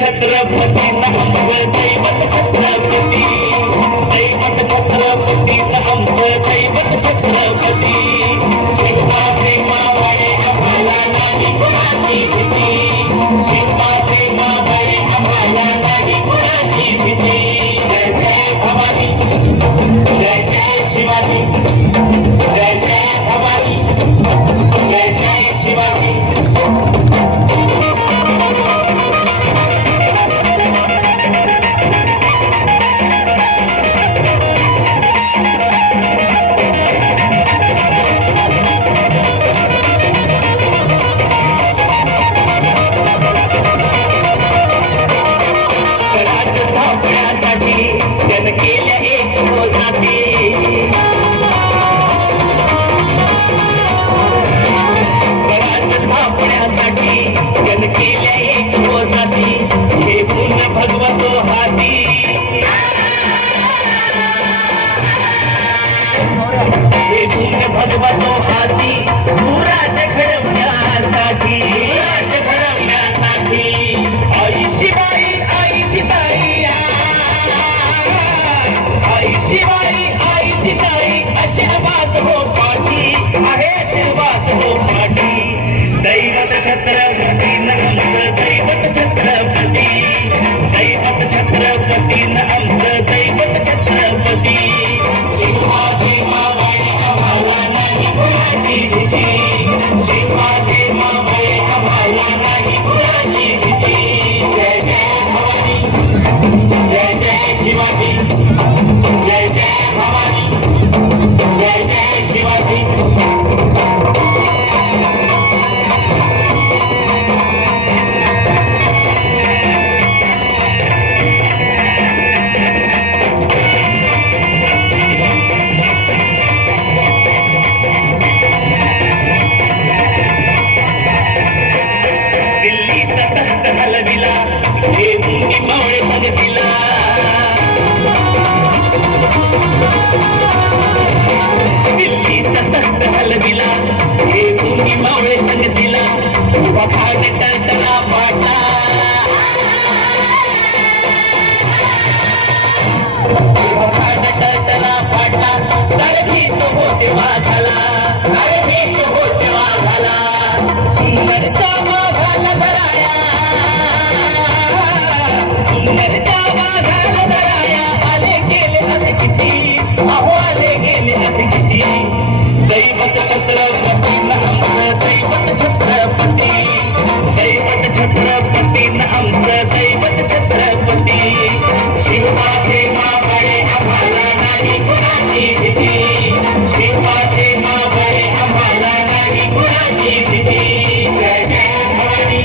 छत्रपती आमचं दैवत छत्रपती, दैवत छत्रपती आमचं दैवत छत्रपती. शिवबा प्रेमाबाई आम्हाला नाही कुणाची भीती, शिवबा प्रेमाबाई आम्हाला नाही कुणाची भीती. जय जय भवानी, जय जय शिवाजी, जय जय भवानी, जय जय शिवाजी. भगवतो हाती सुराज घडवण्यासाठी, सुराज घडवण्यासाठी. आई शिवाई आई जिजाई, आई शिवाई आई जिजाई, आशीर्वाद हो पाठी आहे, आशीर्वाद हो पाठी. दैवत छत्रपती आमचं दैवत छत्रपती, दैवत छत्रपती आमचं दैवत छत्रपती. शिवाजी माबाई आम्हाला नाही कुणाची भीती, शिवाजी माबाई आम्हाला नाही कुणाची भीती. जय जय भवानी, जय जय शिवाजी, जय जय भवानी, जय जय शिवाजी. दैवत छत्रपती आमचं दैवत छत्रपती, दैवत छत्रपती आमचं दैवत छत्रपती. शिवबाजी माबाई आम्हाला नाही कुणाची भीती, शिवबाजी माबाई आम्हाला नाही कुणाची भीती. जय जय भवानी,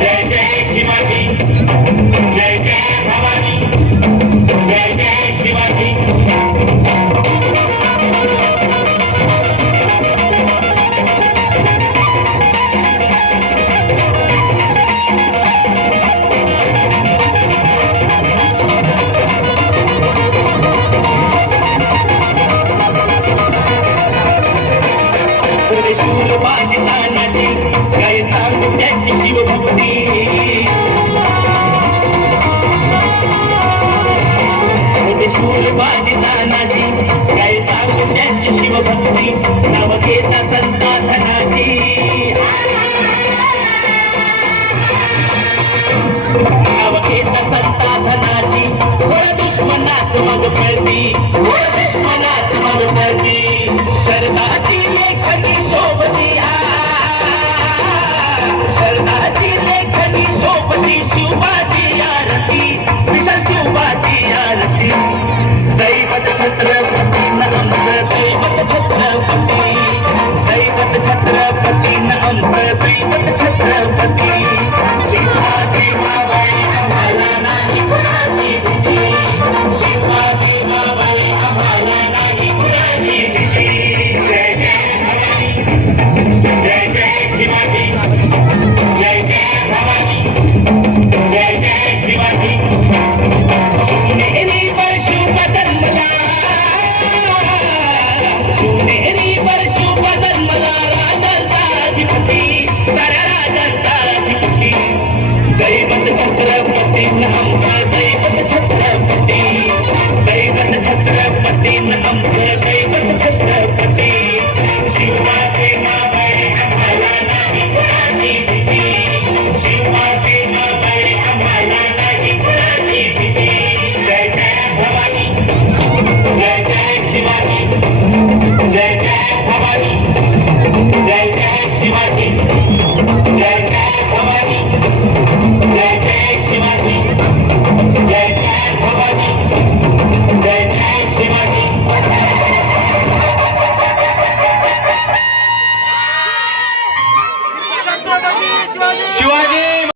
जय जय शिवाजी, जय जय भवानी, जय जय शिवाजी. शिवबाजी तानाजी काय सांगू त्यांची शिवभक्ती, शिवबाजी तानाजी काय सांगू त्यांची शिवभक्ती. नाव घेता संता धनाजी, नाव घेता संता धनाजी. थोडं दुश्मनाच मग पडती, थोडं दुश्मनाच मग पडती. शरदाची लेखनी शोभती, शरदाची लेखनी शोभती. शिवबाजी आरती, विशाल शिवबाजी आरती. दैवत छत्रपती आमचं दैवत छत्रपती, दैवत छत्रपती आमचं दैवत छत्रपती. शिवाजी माबाई आम्हाला नाही कुणाची भीती, शिवनेरीवर शुभ जन्मला, शिवनेरीवर शुभ जन्मला राजांचा अधिपती, साऱ्या राजांचा अधिपती. दैवत छत्रपती आमचा जय